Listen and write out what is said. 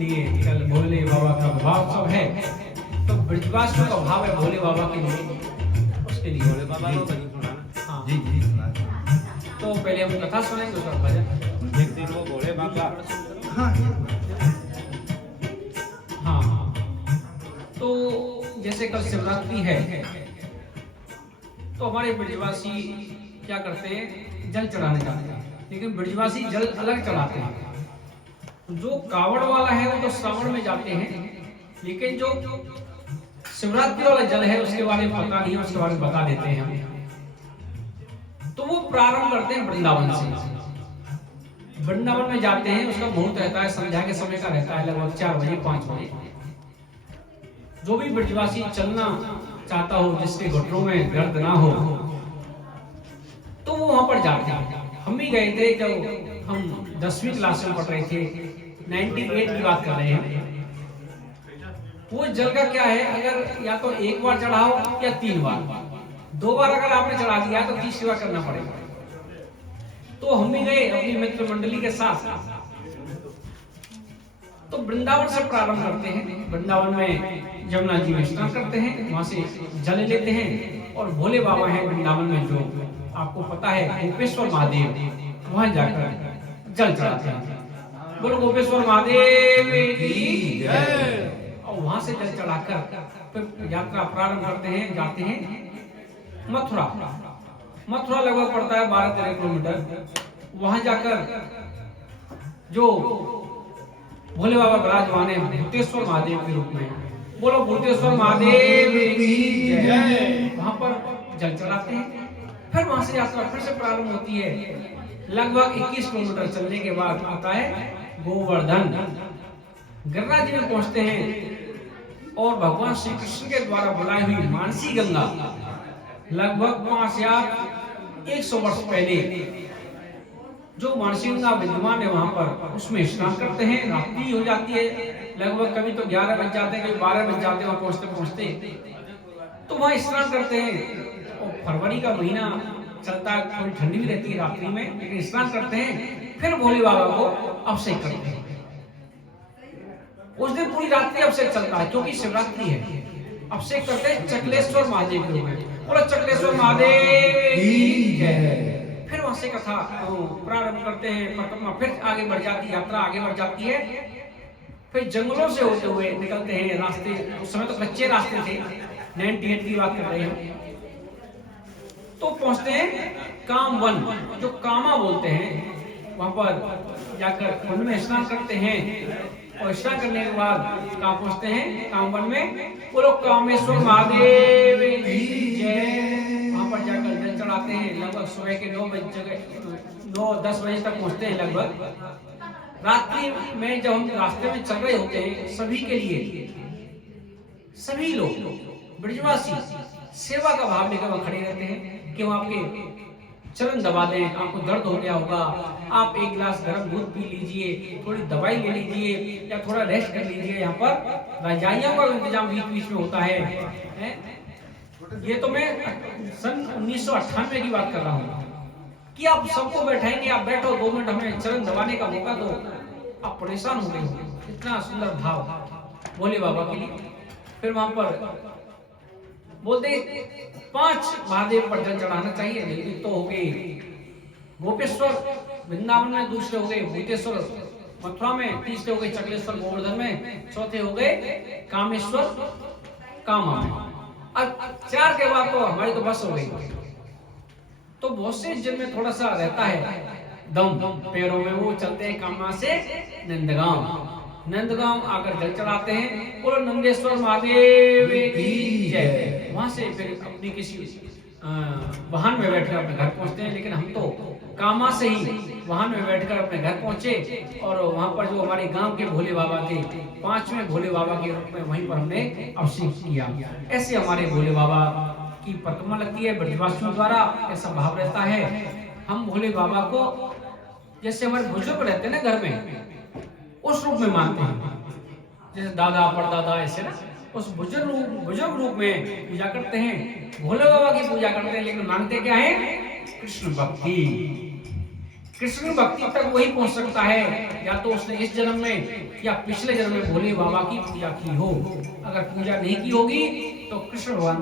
इसलिए कल भोले बाबा का भाव सब है, तो ब्रजवासियों का भाव है भोले बाबा के लिए, उसके लिए भोले बाबा को भजन सुनाना। हाँ जी जी सुना। तो पहले हम कथा सुनेंगे उसका भजन। देखते हो भोले बाबा। हाँ हाँ तो जैसे कल शिवरात्रि है तो हमारे ब्रजवासी क्या करते हैं, जल चढ़ाने जाते हैं, लेकिन ब्रजवासी जल अलग चढ़ाते हैं। जो कावड़ वाला है वो तो श्रावण में जाते हैं, लेकिन जो शिवरात्रि वाला जल है उसके बारे में पता नहीं है, उसके बारे में बता देते हैं हम। तो वो प्रारंभ करते हैं वृंदावन से। वृंदावन में जाते हैं, उसका मुहूर्त रहता है, संध्या के समय का रहता है, लगभग 4 बजे 5 बजे। जो भी ब्रजवासी चलना चाहता हो, जिसके घुटनों में दर्द ना हो, तो वो वहां पर जाते हैं। हम भी गए थे जब हम 10वीं क्लास में पढ़ रहे थे, 98 की बात कर रहे हैं। वो जल का क्या है, अगर या तो एक बार चढ़ाओ या 3 बार, 2 बार अगर आपने चढ़ा दिया तो 30 बार करना पड़ेगा। तो हम भी गए अपनी मित्र मंडली के साथ। तो वृंदावन से प्रारंभ करते हैं। वृंदावन में जमुना जी में स्नान करते हैं, वहां से जल लेते हैं, और भोले बाबा हैं वृंदावन में, जो आपको पता है गोपेश्वर महादेव, वहां जाकर जल चढ़ाते हैं। बोलो गोपेश्वर महादेव की जय। और वहां से जल चढ़ाकर फिर यात्रा प्रारंभ करते हैं, जाते हैं मथुरा। मथुरा लगभग पड़ता है 12-13 किलोमीटर। वहां जाकर जो भोले बाबा विराजमान है भूतेश्वर महादेव के रूप में, बोलो भूतेश्वर महादेव की जय, वहां पर जल चढ़ाते हैं। फिर वहां से यात्रा फिर से प्रारंभ होती है। लगभग 21 किलोमीटर चलने के बाद आता है गोवर्धन। गंगा जी में पहुंचते हैं और भगवान श्री कृष्ण के द्वारा बुलाई हुई मानसी गंगा, लगभग 5 या 100 वर्ष पहले जो मानसी गंगा विद्यमान है वहां पर, उसमें स्नान करते हैं। रात्रि हो जाती है, लगभग कभी तो 11 बज जाते हैं, कभी 12 बज जाते हैं वहां पहुंचते पहुंचते। तो वहां स्नान करते हैं, और फरवरी का महीना चलता है, थोड़ी ठंडी भी रहती है रात्रि में, लेकिन स्नान करते हैं। फिर भोले बाबा को अभिषेक करते हैं। उस दिन पूरी रात्रि अभिषेक चलता है, क्योंकि शिवरात्रि है। अभिषेक करते हैं चकलेश्वर महादेव के रूप में, बोलो चकलेश्वर महादेव की जय। फिर वहां से कथा प्रारंभ करते हैं, परिक्रमा फिर आगे बढ़ जाती है, यात्रा आगे बढ़ जाती है। फिर जंगलों से होते हुए निकलते हैं। रास्ते उस समय तो कच्चे रास्ते थे, 98 की बात कर रहे हैं। तो पहुंचते हैं कामवन, जो कामा बोलते हैं, वहां पर जाकर वन में स्नान करते हैं। और स्नान करने के बाद कहाँ पहुंचते हैं, कामवन में, बोलो कामेश्वर महादेव की जय। वहां पर जाकर जल चढ़ाते हैं। लगभग सुबह के 9-10 बजे तक पहुंचते हैं। लगभग रात्रि में जब हम रास्ते में चल रहे होते हैं, सभी के लिए सभी लोग ब्रजवासी सेवा का भाव लेकर वहां खड़े रहते हैं कि वो आपके चरण दबा दें। आपको दर्द हो गया होगा, आप एक गिलास गर्म दूध पी लीजिए, थोड़ी दवाई ले लीजिए, या थोड़ा रेस्ट कर लीजिए। यहाँ पर रजाइयों का इंतजाम बीच बीच में होता है। ये तो मैं सन 1998 की बात कर रहा हूँ कि आप सबको बैठाएंगे, आप बैठो 2 मिनट हमें चरण दबाने का मौका दो। आप परेशान हो गए हो, इतना सुंदर भाव भोले बाबा के लिए। फिर वहां पर बोलते 5 महादेव पर जल चढ़ाना चाहिए। एक तो हो गए गोपेश्वर वृंदावन में, दूसरे हो गए भूतेश्वर मथुरा में, तीसरे हो गए चकलेश्वर गोवर्धन में, चौथे हो गए कामेश्वर कामा में। अब 4 के बाद तो हमारी तो बस हो गई। तो बहुत से जिनमें थोड़ा सा रहता है दम पैरों में, वो चलते हैं कामा से नंदगांव। नंदगांव आकर जल चढ़ाते हैं, बोलो नंदेश्वर महादेव की जय। वहां से फिर अपनी किसी वाहन में बैठकर अपने घर पहुंचते हैं। लेकिन हम तो कामा से ही वाहन में बैठकर अपने घर पहुंचे, और वहां पर जो हमारे गांव के भोले बाबा थे, 5वें भोले बाबा के रूप में, वहीं पर हमने अभिषेक किया। ऐसे हमारे भोले बाबा की परिक्रमा लगती है ब्रजवासियों द्वारा, ऐसा भाव रहता है। हम भोले बाबा को जैसे हमारे बुजुर्ग रहते हैं ना घर में, उस रूप में मानते हैं, जैसे दादा परदादा, ऐसे ना उस बुजुर्ग रूप में पूजा करते हैं। भोले बाबा की पूजा करते हैं, लेकिन मानते क्या है, कृष्ण भक्ति। कृष्ण भक्ति तक वही पहुंच सकता है या तो उसने इस जन्म में या पिछले जन्म में भोले बाबा की पूजा की हो। अगर पूजा नहीं की होगी तो कृष्ण भगवान